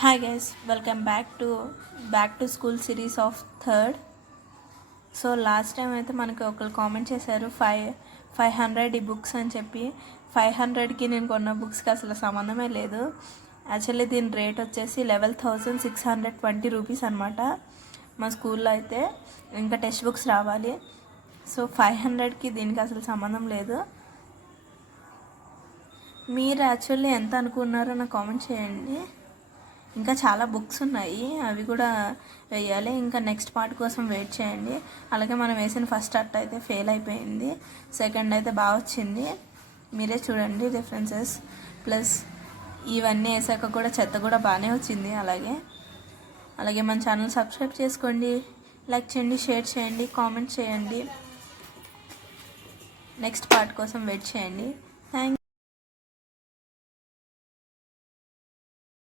Hi guys, welcome back to school series of third. So last time అయితే మనకి ఒకరు comment చేశారు 500 ఈ బుక్స్ అని చెప్పి. 500కి నేను కొన్న బుక్స్కి అసలు సంబంధమే లేదు. యాక్చువల్లీ దీని రేట్ వచ్చేసి 11,620 రూపీస్ అనమాట. మా స్కూల్లో అయితే ఇంకా టెక్స్ట్ బుక్స్ రావాలి. సో 500కి దీనికి అసలు సంబంధం లేదు. మీరు యాక్చువల్లీ ఎంత అనుకున్నారో నాకు కామెంట్ చేయండి. ఇంకా చాలా బుక్స్ ఉన్నాయి, అవి కూడా వేయాలి. ఇంకా నెక్స్ట్ పార్ట్ కోసం వెయిట్ చేయండి. అలాగే మనం వేసిన ఫస్ట్ అట్ట అయితే ఫెయిల్ అయిపోయింది, సెకండ్ అయితే బాగా వచ్చింది. మీరే చూడండి డిఫరెన్సెస్. ప్లస్ ఇవన్నీ వేసాక కూడా చెత్త కూడా బాగానే వచ్చింది. అలాగే మన ఛానల్ సబ్స్క్రైబ్ చేసుకోండి, లైక్ చేయండి, షేర్ చేయండి, కామెంట్ చేయండి. నెక్స్ట్ పార్ట్ కోసం వెయిట్ చేయండి. థ్యాంక్